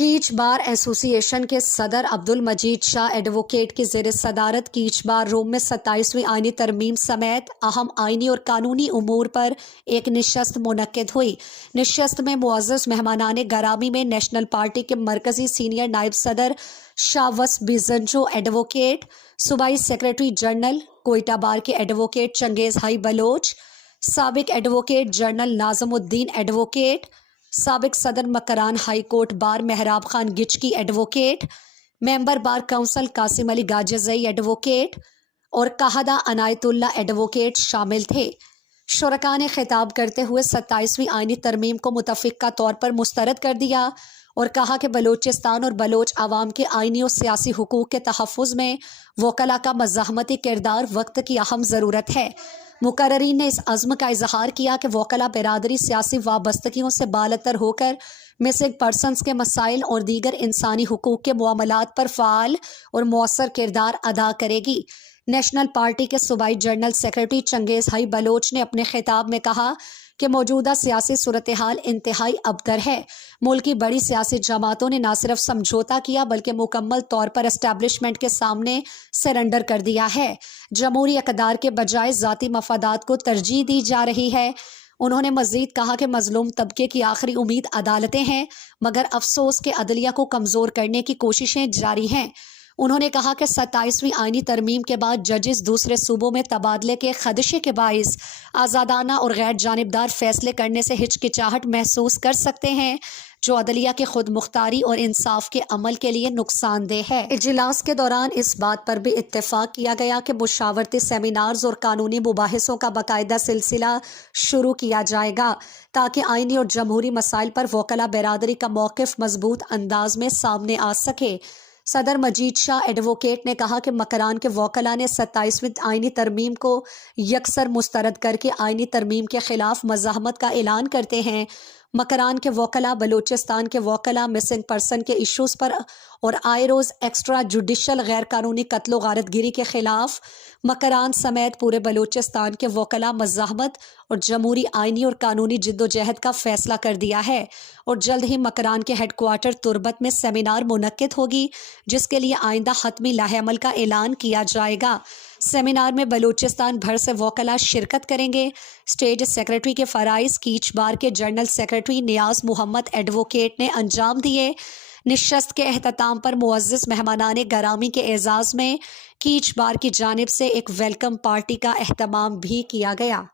कीच bar association के सदर अब्दुल मजीद शाह एडवोकेट की ज़ेर सदारत कीच बार रूम में 27वीं आइनी तरमीम समेत अहम आइनी और कानूनी उमूर पर एक नशस्त मुनक्किद हुई। नशस्त में मुअज़्ज़ज़ मेहमानाने गरामी में नेशनल पार्टी के मरकज़ी सीनियर नायब सदर शावस बिजंजो एडवोकेट, सूबाई सेक्रेटरी जनरल कोयटा बार के एडवोकेट चंगेज़ हाई बलोच, साबिक एडवोकेट जनरल नाज़मुद्दीन एडवोकेट, साबिक सदर Makran high court bar Mehrab Khan Gichki advocate, member bar council Qasim Ali Ghazzai advocate और कहदा अनायतुल्ला एडवोकेट शामिल थे। शुरका ने खिताब करते हुए 27वीं आइनी तरमीम को मुतफ़िक़ा तौर पर मुस्तरद कर दिया और कहा कि बलूचिस्तान और बलोच आवाम के आइनी और सियासी हुकूक़ के तहफ़्फ़ुज़ में वकला का मज़ाहमती किरदार वक्त की अहम ज़रूरत है। मुकर्रीन ने इस अज़्म का इजहार किया कि वकला बिरादरी सियासी वाबस्तगियों से बालतर होकर मिसिंग पर्सनस के मसाइल और दीगर इंसानी हुकूक़ के मामलात पर फ़ाल और मौसर किरदार अदा करेगी। नेशनल पार्टी के सूबाई general secretary Changez high Baloch ने अपने खिताब में कहा कि मौजूदा सियासी सूरत हाल इंतहाई अबतर है। मुल्क की बड़ी सियासी जमातों ने न सिर्फ समझौता किया बल्कि मुकम्मल तौर पर एस्टैब्लिशमेंट के सामने सरेंडर कर दिया है। जमहूरी इक़्तिदार के बजाय ज़ाती मफादात को तरजीह दी जा रही है। उन्होंने मज़ीद कहा कि मज़लूम तबके की आखिरी उम्मीद अदालतें हैं, मगर अफसोस के अदलिया को कमज़ोर करने की कोशिशें जारी हैं। उन्होंने कहा कि 27वीं आइनी तरमीम के बाद जजेस दूसरे सूबों में तबादले के खदशे के बाइस आज़ादाना और गैर जानिबदार फैसले करने से हिचकिचाहट महसूस कर सकते हैं, जो अदलिया के खुद मुख्तारी और इंसाफ के अमल के लिए नुकसानदेह है। इजलास के दौरान इस बात पर भी इत्तेफाक किया गया कि मुशावरती सेमिनार्स और कानूनी मुबाहिसों का बाकायदा सिलसिला शुरू किया जाएगा ताकि आइनी और जमहूरी मसाइल पर वकला बिरादरी का मौक़िफ़ मजबूत अंदाज में सामने आ सके। सदर मजीद शाह एडवोकेट ने कहा कि मकरान के वकला ने 27वीं आइनी तरमीम को यकसर मुस्तरद करके आइनी तरमीम के खिलाफ मज़ाहमत का ऐलान करते हैं। मकरान के वकला बलूचिस्तान के वकला मिसिंग पर्सन के इशूज़ पर और आए रोज़ एक्स्ट्रा जुडिशल गैर कानूनी कत्ल गारतगिरी के ख़िलाफ़ मकरान समेत पूरे बलूचिस्तान के वकला मज़ाहमत और जमहूरी आइनी और कानूनी जिद्दोजहद का फ़ैसला कर दिया है और जल्द ही मकरान के हेडक्वार्टर तुरबत में सेमिनार मुनक्किद होगी, जिसके लिए आइंदा हतमी लाहेअमल का ऐलान किया जाएगा। सेमिनार में बलूचिस्तान भर से वकला शिरकत करेंगे। स्टेट सेक्रेटरी के फ़राइज़ कीच बार के जनरल सेक्रेटरी नियाज़ मोहम्मद एडवोकेट ने अंजाम दिए। नशस्त के एहतताम पर मुअज़्ज़ज़ मेहमानाने गरामी के एजाज़ में कीच बार की जानिब से एक वेलकम पार्टी का एहतमाम भी किया गया।